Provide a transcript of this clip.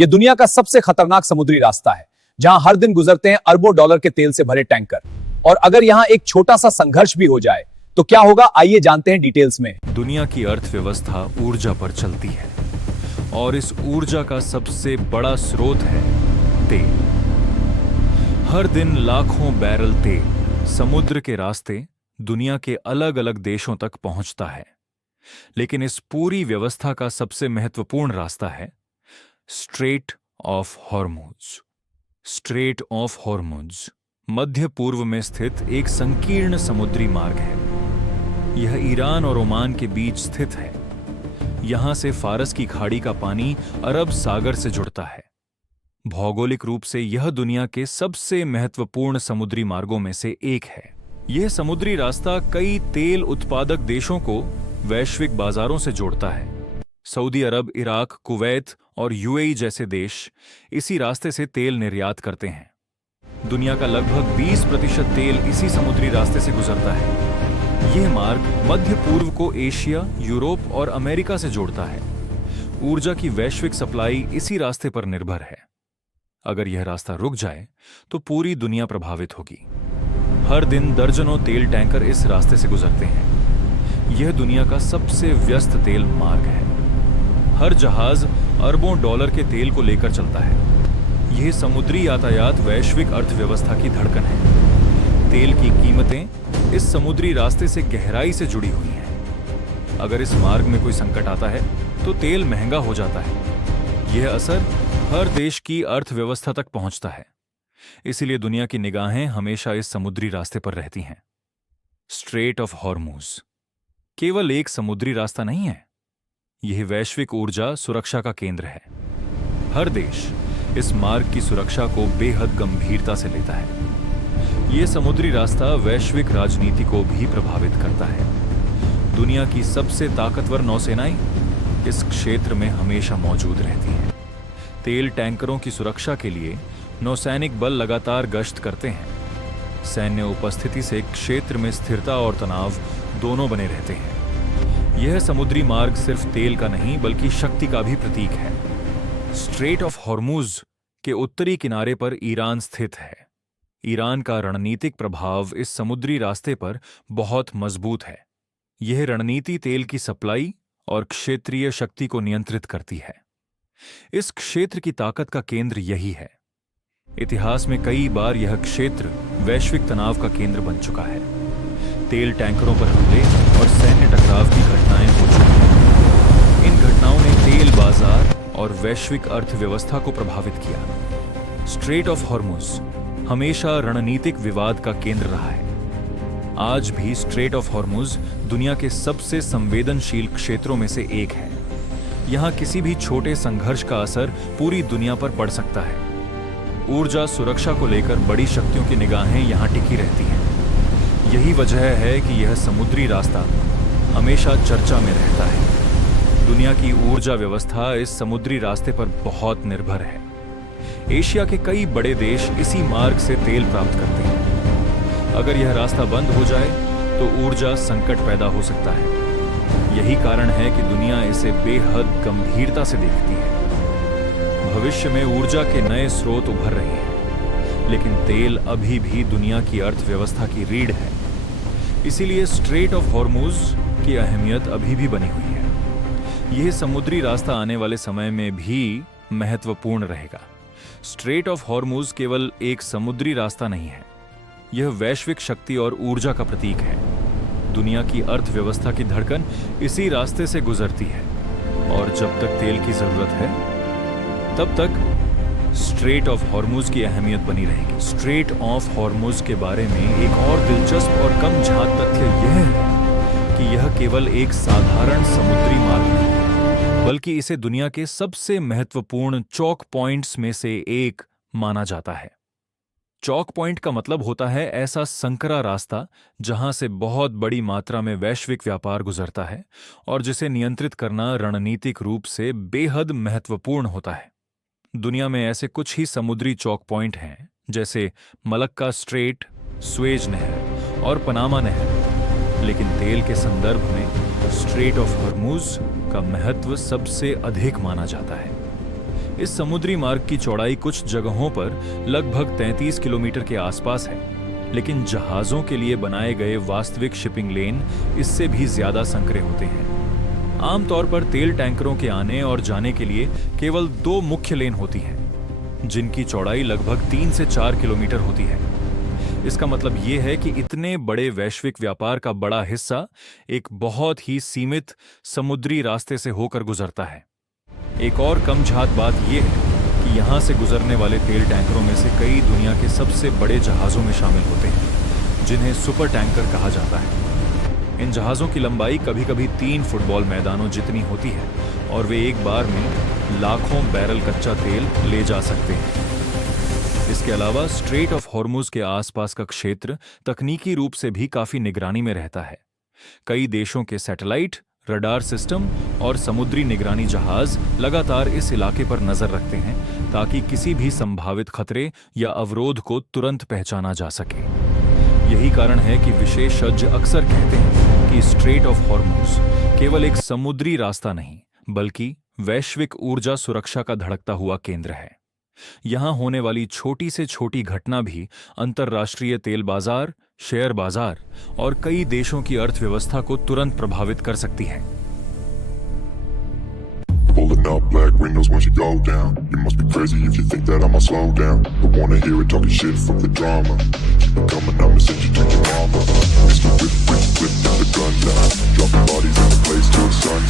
यह दुनिया का सबसे खतरनाक समुद्री रास्ता है, जहां हर दिन गुजरते हैं अरबों डॉलर के तेल से भरे टैंकर। और अगर यहां एक छोटा सा संघर्ष भी हो जाए तो क्या होगा, आइए जानते हैं डिटेल्स में। दुनिया की अर्थव्यवस्था ऊर्जा पर चलती है और इस ऊर्जा का सबसे बड़ा स्रोत है तेल। हर दिन लाखों बैरल तेल समुद्र के रास्ते दुनिया के अलग अलग देशों तक पहुंचता है। लेकिन इस पूरी व्यवस्था का सबसे महत्वपूर्ण रास्ता है strait of Hormuz. Strait of Hormuz मध्य पूर्व में स्थित एक संकीर्ण समुद्री मार्ग है। यह ईरान और ओमान के बीच स्थित है। यहां से फारस की खाड़ी का पानी अरब सागर से जुड़ता है। भौगोलिक रूप से यह दुनिया के सबसे महत्वपूर्ण समुद्री मार्गों में से एक है। यह समुद्री रास्ता कई तेल उत्पादक देशों को वैश्विक बाजारों से जोड़ता है। सऊदी अरब, इराक, कुवैत और यूएई जैसे देश इसी रास्ते से तेल निर्यात करते हैं। दुनिया का लगभग 20% तेल इसी समुद्री रास्ते से गुजरता है। यह मार्ग मध्य पूर्व को एशिया, यूरोप और अमेरिका से जोड़ता है। ऊर्जा की वैश्विक सप्लाई इसी रास्ते पर निर्भर है। अगर यह रास्ता रुक जाए तो पूरी दुनिया प्रभावित होगी। हर दिन दर्जनों तेल टैंकर इस रास्ते से गुजरते हैं। यह दुनिया का सबसे व्यस्त तेल मार्ग है। हर जहाज अरबों डॉलर के तेल को लेकर चलता है। यह समुद्री यातायात वैश्विक अर्थव्यवस्था की धड़कन है। तेल की कीमतें इस समुद्री रास्ते से गहराई से जुड़ी हुई हैं। अगर इस मार्ग में कोई संकट आता है तो तेल महंगा हो जाता है। यह असर हर देश की अर्थव्यवस्था तक पहुंचता है। इसीलिए दुनिया की निगाहें हमेशा इस समुद्री रास्ते पर रहती हैं। स्ट्रेट ऑफ हॉर्मुज केवल एक समुद्री रास्ता नहीं है, यह वैश्विक ऊर्जा सुरक्षा का केंद्र है। हर देश इस मार्ग की सुरक्षा को बेहद गंभीरता से लेता है। यह समुद्री रास्ता वैश्विक राजनीति को भी प्रभावित करता है। दुनिया की सबसे ताकतवर नौसेनाएं इस क्षेत्र में हमेशा मौजूद रहती हैं। तेल टैंकरों की सुरक्षा के लिए नौसैनिक बल लगातार गश्त करते हैं। सैन्य उपस्थिति से क्षेत्र में स्थिरता और तनाव दोनों बने रहते हैं। यह समुद्री मार्ग सिर्फ तेल का नहीं बल्कि शक्ति का भी प्रतीक है। स्ट्रेट ऑफ हॉर्मुज के उत्तरी किनारे पर ईरान स्थित है। ईरान का रणनीतिक प्रभाव इस समुद्री रास्ते पर बहुत मजबूत है। यह रणनीति तेल की सप्लाई और क्षेत्रीय शक्ति को नियंत्रित करती है। इस क्षेत्र की ताकत का केंद्र यही है। इतिहास में कई बार यह क्षेत्र वैश्विक तनाव का केंद्र बन चुका है। तेल टैंकरों पर हमले और सैन्य टकराव की घटनाएं हो चुकी हैं। इन घटनाओं ने तेल बाजार और वैश्विक अर्थव्यवस्था को प्रभावित किया। स्ट्रेट ऑफ हॉर्मुज हमेशा रणनीतिक विवाद का केंद्र रहा है। आज भी स्ट्रेट ऑफ हॉर्मुज दुनिया के सबसे संवेदनशील क्षेत्रों में से एक है। यहां किसी भी छोटे संघर्ष का असर पूरी दुनिया पर पड़ सकता है। ऊर्जा सुरक्षा को लेकर बड़ी शक्तियों की निगाहें यहां टिकी रहती हैं। यही वजह है कि यह समुद्री रास्ता हमेशा चर्चा में रहता है। दुनिया की ऊर्जा व्यवस्था इस समुद्री रास्ते पर बहुत निर्भर है। एशिया के कई बड़े देश इसी मार्ग से तेल प्राप्त करते हैं। अगर यह रास्ता बंद हो जाए तो ऊर्जा संकट पैदा हो सकता है। यही कारण है कि दुनिया इसे बेहद गंभीरता से देखती है। भविष्य में ऊर्जा के नए स्रोत उभर रहे हैं, लेकिन तेल अभी भी दुनिया की अर्थव्यवस्था की रीढ़ है। इसीलिए स्ट्रेट ऑफ हॉर्मुज की अहमियत अभी भी बनी हुई है। यह समुद्री रास्ता आने वाले समय में भी महत्वपूर्ण रहेगा। स्ट्रेट ऑफ हॉर्मुज केवल एक समुद्री रास्ता नहीं है, यह वैश्विक शक्ति और ऊर्जा का प्रतीक है। दुनिया की अर्थव्यवस्था की धड़कन इसी रास्ते से गुजरती है और जब तक तेल की जरूरत है तब तक स्ट्रेट ऑफ हॉर्मुज की अहमियत बनी रहेगी। स्ट्रेट ऑफ हॉर्मुज के बारे में एक और दिलचस्प और कम झात तथ्य यह है कि यह केवल एक साधारण समुद्री मार्ग नहीं है, बल्कि इसे दुनिया के सबसे महत्वपूर्ण चौक पॉइंट्स में से एक माना जाता है। चौक पॉइंट का मतलब होता है ऐसा संकरा रास्ता जहां से बहुत बड़ी मात्रा में वैश्विक व्यापार गुजरता है और जिसे नियंत्रित करना रणनीतिक रूप से बेहद महत्वपूर्ण होता है। दुनिया में ऐसे कुछ ही समुद्री चौक पॉइंट हैं, जैसे मलक्का स्ट्रेट, स्वेज नहर और पनामा नहर। लेकिन तेल के संदर्भ में स्ट्रेट ऑफ हॉर्मुज का महत्व सबसे अधिक माना जाता है। इस समुद्री मार्ग की चौड़ाई कुछ जगहों पर लगभग 33 किलोमीटर के आसपास है, लेकिन जहाजों के लिए बनाए गए वास्तविक शिपिंग लेन इससे भी ज्यादा संकरे होते हैं। आमतौर पर तेल टैंकरों के आने और जाने के लिए केवल 2 मुख्य लेन होती हैं, जिनकी चौड़ाई लगभग 3 से 4 किलोमीटर होती है। इसका मतलब यह है कि इतने बड़े वैश्विक व्यापार का बड़ा हिस्सा एक बहुत ही सीमित समुद्री रास्ते से होकर गुजरता है। एक और कमझात बात यह है कि यहां से गुजरने वाले तेल टैंकरों में से कई दुनिया के सबसे बड़े जहाजों में शामिल होते हैं, जिन्हें सुपर टैंकर कहा जाता है। इन जहाजों की लंबाई कभी-कभी 3 फुटबॉल मैदानों जितनी होती है और वे एक बार में लाखों बैरल कच्चा तेल ले जा सकते हैं। इसके अलावा स्ट्रेट ऑफ हॉर्मुज के आसपास का क्षेत्र तकनीकी रूप से भी काफी निगरानी में रहता है। कई देशों के सैटेलाइट, रडार सिस्टम और समुद्री निगरानी जहाज लगातार इस इलाके पर नजर रखते हैं ताकि किसी भी संभावित खतरे या अवरोध को तुरंत पहचाना जा सके। यही कारण है कि विशेषज्ञ अक्सर कहते हैं कि स्ट्रेट ऑफ हॉर्मुज केवल एक समुद्री रास्ता नहीं, बल्कि वैश्विक ऊर्जा सुरक्षा का धड़कता हुआ केंद्र है। यहां होने वाली छोटी से छोटी घटना भी अंतर्राष्ट्रीय तेल बाजार, शेयर बाजार और कई देशों की अर्थव्यवस्था को तुरंत प्रभावित कर सकती है। Pulling up black windows once you go down. You must be crazy if you think that I'ma slow down. Don't wanna hear it talking shit, fuck the drama. Keep it coming, I'ma send you to your mama. Mr. Whip, whip, whip, put the gun down. Dropping bodies in the place till the sun.